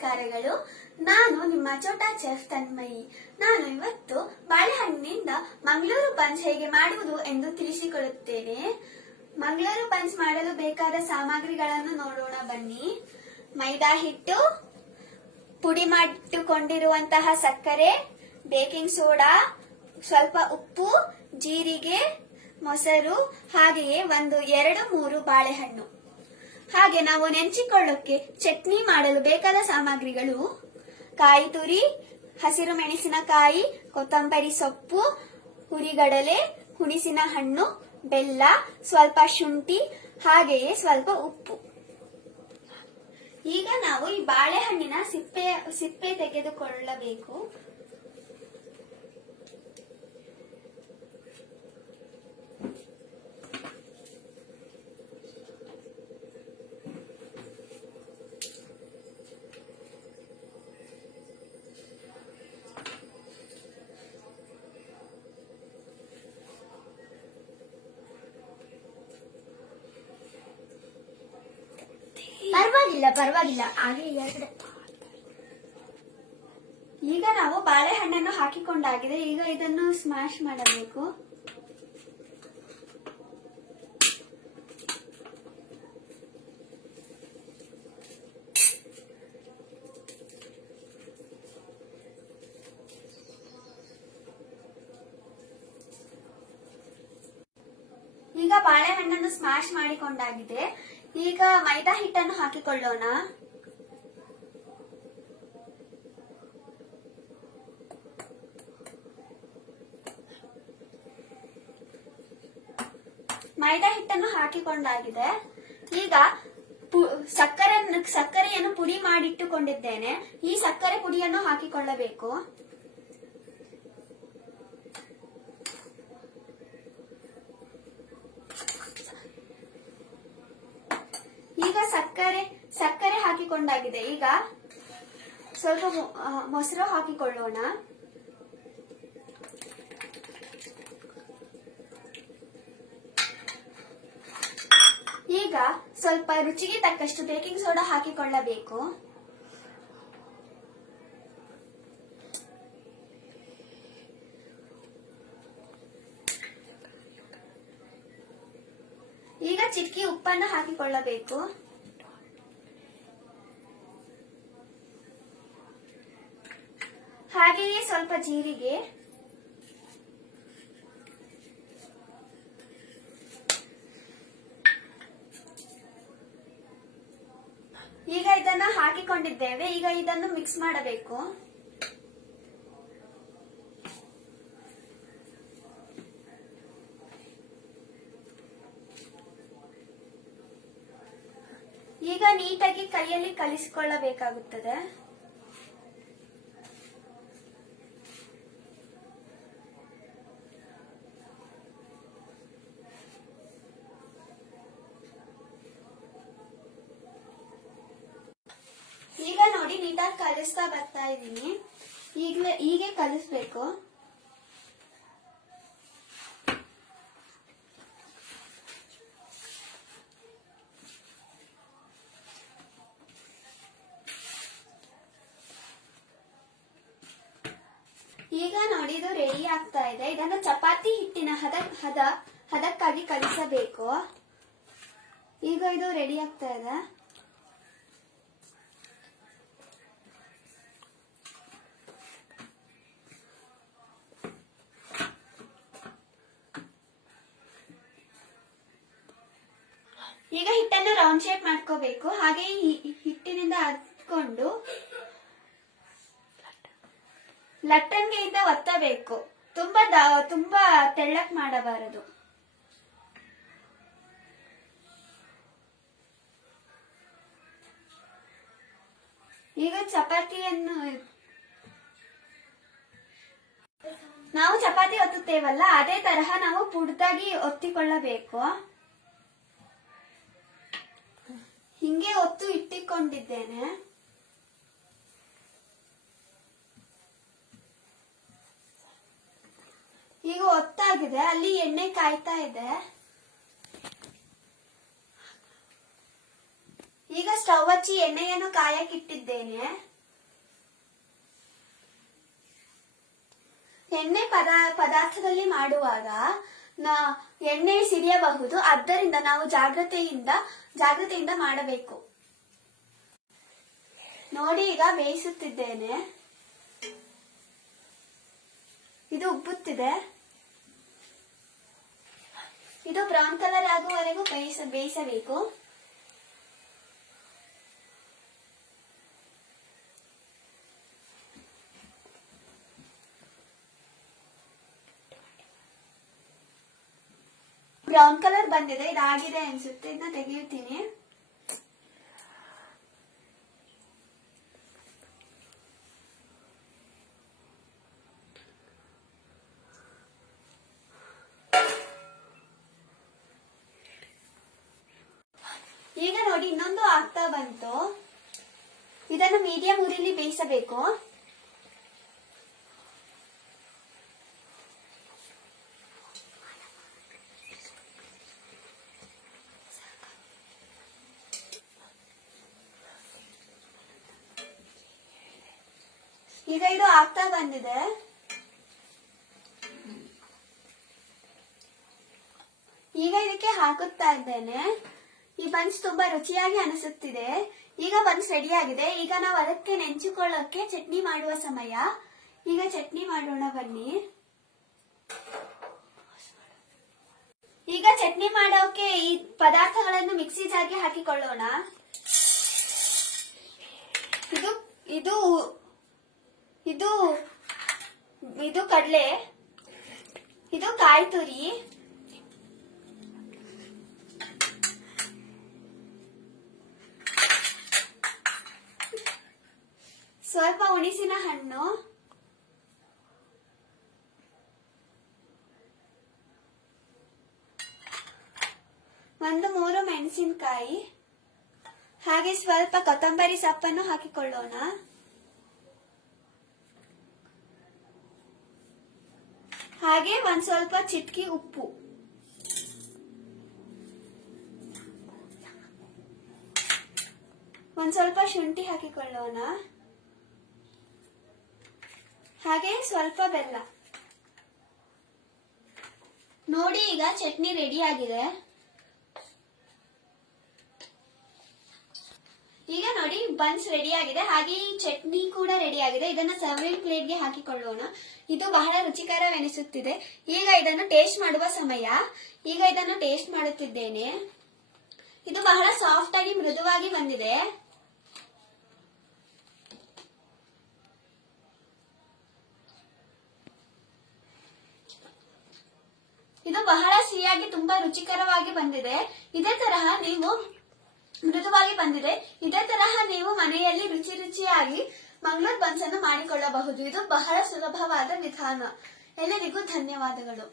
ನಮಸ್ಕಾರಗಳು. ನಾನು ನಿಮ್ಮ ಛೋಟಾ ಚೆಫ್ ತನ್ಮಯಿ. ನಾನು ಇವತ್ತು ಬಾಳೆಹಣ್ಣಿನಿಂದ ಮಂಗಳೂರು ಬನ್ಸ್ ಹೇಗೆ ಮಾಡುವುದು ಎಂದು ತಿಳಿಸಿಕೊಡುತ್ತೇನೆ. ಮಂಗಳೂರು ಬನ್ಸ್ ಮಾಡಲು ಬೇಕಾದ ಸಾಮಗ್ರಿಗಳನ್ನು ನೋಡೋಣ ಬನ್ನಿ. ಮೈದಾ ಹಿಟ್ಟು, ಪುಡಿ ಮಾಡಿಟ್ಟುಕೊಂಡಿರುವಂತಹ ಸಕ್ಕರೆ, ಬೇಕಿಂಗ್ ಸೋಡಾ, ಸ್ವಲ್ಪ ಉಪ್ಪು, ಜೀರಿಗೆ, ಮೊಸರು, ಹಾಗೆಯೇ 2-3 ಬಾಳೆಹಣ್ಣು. ಹಾಗೆ ನಾವು ನೆಂಚಿಕೊಳ್ಳೋಕೆ ಚಟ್ನಿ ಮಾಡಲು ಬೇಕಾದ ಸಾಮಗ್ರಿಗಳು: ಕಾಯಿ ತುರಿ, ಹಸಿರು ಮೆಣಸಿನಕಾಯಿ, ಕೊತ್ತಂಬರಿ ಸೊಪ್ಪು, ಹುರಿಗಡಲೆ, ಹುಣಸಿನ ಹಣ್ಣು, ಬೆಲ್ಲ, ಸ್ವಲ್ಪ ಶುಂಠಿ, ಹಾಗೆಯೇ ಸ್ವಲ್ಪ ಉಪ್ಪು. ಈಗ ನಾವು ಈ ಬಾಳೆಹಣ್ಣಿನ ಸಿಪ್ಪೆ ತೆಗೆದುಕೊಳ್ಳಬೇಕು. ಪರವಾಗಿಲ್ಲ ಈಗ ನಾವು ಬಾಳೆಹಣ್ಣನ್ನು ಹಾಕಿಕೊಂಡಾಗಿದೆ. ಈಗ ಇದನ್ನು ಸ್ಮ್ಯಾಶ್ ಮಾಡಬೇಕು. ಈಗ ಬಾಳೆಹಣ್ಣನ್ನು ಸ್ಮ್ಯಾಶ್ ಮಾಡಿಕೊಂಡಾಗಿದೆ. ಈಗ ಮೈದಾ ಹಿಟ್ಟನ್ನು ಹಾಕಿಕೊಳ್ಳೋಣ. ಮೈದಾ ಹಿಟ್ಟನ್ನು ಹಾಕಿಕೊಂಡಾಗಿದೆ. ಈಗ ಸಕ್ಕರೆಯನ್ನು ಪುಡಿ ಮಾಡಿಟ್ಟುಕೊಂಡಿದ್ದೇನೆ. ಈ ಸಕ್ಕರೆ ಪುಡಿಯನ್ನು ಹಾಕಿಕೊಳ್ಳಬೇಕು. ಈಗ ಸಕ್ಕರೆ ಹಾಕಿಕೊಂಡಾಗಿದೆ. ಈಗ ಸ್ವಲ್ಪ ಮೊಸರು ಹಾಕಿಕೊಳ್ಳೋಣ. ಈಗ ಸ್ವಲ್ಪ ರುಚಿಗೆ ತಕ್ಕಷ್ಟು ಬೇಕಿಂಗ್ ಸೋಡಾ ಹಾಕಿಕೊಳ್ಳಬೇಕು. ಈಗ ಚಿಟಕಿ ಉಪ್ಪನ್ನು ಹಾಕಿಕೊಳ್ಳಬೇಕು. ಹಾಗೆಯೇ ಸ್ವಲ್ಪ ಜೀರಿಗೆ, ಈಗ ಇದನ್ನ ಹಾಕಿಕೊಂಡಿದ್ದೇವೆ. ಈಗ ಇದನ್ನು ಮಿಕ್ಸ್ ಮಾಡಬೇಕು. ಈಗ ನೀಟಾಗಿ ಕೈಯಲ್ಲಿ ಕಲಿಸಿಕೊಳ್ಳಬೇಕಾಗುತ್ತದೆ. ಈಗ ನೋಡಿ, ನೀಟಾಗಿ ಕಲಿಸ್ತಾ ಬರ್ತಾ ಇದ್ದೀನಿ. ಹೀಗೆ ಕಲಿಸ್ಬೇಕು. ಈಗ ನೋಡಿ, ಇದು ರೆಡಿ ಆಗ್ತಾ ಇದೆ. ಇದನ್ನು ಚಪಾತಿ ಹಿಟ್ಟಿನ ಹದಕ್ಕಾಗಿ ಕಲಿಸಬೇಕು. ಈಗ ಇದು ರೆಡಿ ಆಗ್ತಾ ಇದೆ. ಈಗ ಹಿಟ್ಟನ್ನು ರೌಂಡ್ ಶೇಪ್ ಮಾಡ್ಕೋಬೇಕು. ಹಾಗೆ ಹಿಟ್ಟಿನಿಂದ ಹತ್ಕೊಂಡು ಲಟ್ಟಣಿಗೆಯಿಂದ ಒತ್ತಬೇಕು. ತುಂಬಾ ತೆಳ್ಳಕ್ ಮಾಡಬಾರದು. ಈಗ ನಾವು ಚಪಾತಿ ಒತ್ತುತ್ತೇವಲ್ಲ, ಅದೇ ತರಹ ನಾವು ಪುಡ್ದಾಗಿ ಒತ್ತಿಕೊಳ್ಳಬೇಕು. ಹಿಂಗೆ ಒತ್ತು ಇಟ್ಟಿಕೊಂಡಿದ್ದೇನೆ. ಈಗ ಒತ್ತಾಗಿದೆ. ಅಲ್ಲಿ ಎಣ್ಣೆ ಕಾಯ್ತಾ ಇದೆ. ಈಗ ಸ್ಟವ್ ಹಚ್ಚಿ ಎಣ್ಣೆಯನ್ನು ಕಾಯಕ್ಕಿಟ್ಟಿದ್ದೇನೆ. ಎಣ್ಣೆ ಪದಾರ್ಥದಲ್ಲಿ ಮಾಡುವಾಗ ಎಣ್ಣೆ ಸಿಡಿಯಬಹುದು, ಆದ್ದರಿಂದ ನಾವು ಜಾಗ್ರತೆಯಿಂದ ಮಾಡಬೇಕು. ನೋಡಿ, ಈಗ ಬೇಯಿಸುತ್ತಿದ್ದೇನೆ. ಇದು ಉಬ್ಬುತ್ತಿದೆ. ಇದು ಬ್ರೌನ್ ಕಲರ್ ಆಗುವವರೆಗೂ ಬೇಯಿಸಬೇಕು. ಬ್ರೌನ್ ಕಲರ್ ಬಂದಿದೆ, ಇದಾಗಿದೆ ಅನ್ಸುತ್ತೆ. ಇದನ್ನ ತೆಗೆಯುತ್ತೀನಿ. ಈಗ ನೋಡಿ, ಇನ್ನೊಂದು ಆಗ್ತಾ ಬಂತು. ಇದನ್ನು ಮೀಡಿಯಂ ಉರಿಲಿ ಬೇಯಿಸಬೇಕು. ಈಗ ಇದು ಆಗ್ತಾ ಬಂದಿದೆ. ಈಗ ಇದಕ್ಕೆ ಹಾಕುತ್ತಾ ಇದ್ದೇನೆ. ಈ ಬನ್ಸ್ ತುಂಬಾ ರುಚಿಯಾಗಿ ಅನಿಸುತ್ತಿದೆ. ಈಗ ಬನ್ಸ್ ರೆಡಿ ಆಗಿದೆ. ಈಗ ನಾವು ಅದಕ್ಕೆ ನೆಂಚಿಕೊಳ್ಳೋಕೆ ಚಟ್ನಿ ಮಾಡುವ ಸಮಯ. ಈಗ ಚಟ್ನಿ ಮಾಡೋಣ ಬನ್ನಿ. ಈಗ ಚಟ್ನಿ ಮಾಡೋಕೆ ಈ ಪದಾರ್ಥಗಳನ್ನು ಮಿಕ್ಸಿ ಜಾರ್ಗೆ ಹಾಕಿಕೊಳ್ಳೋಣ. ಇದು ಕಡಲೆ, ಇದು ಕಾಯಿ ತುರಿ, ಸ್ವಲ್ಪ ಹುಣಸಿನ ಹಣ್ಣು, ಒಂದು 3 ಮೆಣಸಿನಕಾಯಿ, ಹಾಗೆ ಸ್ವಲ್ಪ ಕೊತ್ತಂಬರಿ ಸೊಪ್ಪನ್ನು ಹಾಕಿಕೊಳ್ಳೋಣ. ಹಾಗೆ ಒಂದ್ ಸ್ವಲ್ಪ ಚಿಟಕಿ ಉಪ್ಪು, ಒಂದ್ ಸ್ವಲ್ಪ ಶುಂಠಿ ಹಾಕಿಕೊಳ್ಳೋಣ. ಹಾಗೆ ಸ್ವಲ್ಪ ಬೆಲ್ಲ. ನೋಡಿ, ಈಗ ಚಟ್ನಿ ರೆಡಿ ಆಗಿದೆ. ಈಗ ನೋಡಿ, ಬನ್ಸ್ ರೆಡಿ ಆಗಿದೆ. ಹಾಗೆ ಈ ಚಟ್ನಿ ಕೂಡ ರೆಡಿ ಆಗಿದೆ. ಇದನ್ನ ಸರ್ವಿಂಗ್ ಪ್ಲೇಟ್ಗೆ ಹಾಕಿಕೊಳ್ಳೋಣ. ಇದು ಬಹಳ ರುಚಿಕರವೆನಿಸುತ್ತಿದೆ. ಈಗ ಇದನ್ನು ಟೇಸ್ಟ್ ಮಾಡುವ ಸಮಯ. ಈಗ ಇದನ್ನು ಟೇಸ್ಟ್ ಮಾಡುತ್ತಿದ್ದೇನೆ. ಇದು ಬಹಳ ಸಾಫ್ಟ್ ಆಗಿ ಮೃದುವಾಗಿ ಬಂದಿದೆ. ಇದು ಬಹಳ ಸಿಹಿಯಾಗಿ ತುಂಬಾ ರುಚಿಕರವಾಗಿ ಬಂದಿದೆ. ಇದೇ ತರಹ ನೀವು ಮೃದುವಾಗಿ ಬಂದಿದೆ. ಇದೇ ತರಹ ನೀವು ಮನೆಯಲ್ಲಿ ರುಚಿಯಾಗಿ ಮಂಗಳೂರು ಬನ್ಸ್ ಅನ್ನು ಮಾಡಿಕೊಳ್ಳಬಹುದು. ಇದು ಬಹಳ ಸುಲಭವಾದ ವಿಧಾನ. ಎಲ್ಲರಿಗೂ ಧನ್ಯವಾದಗಳು.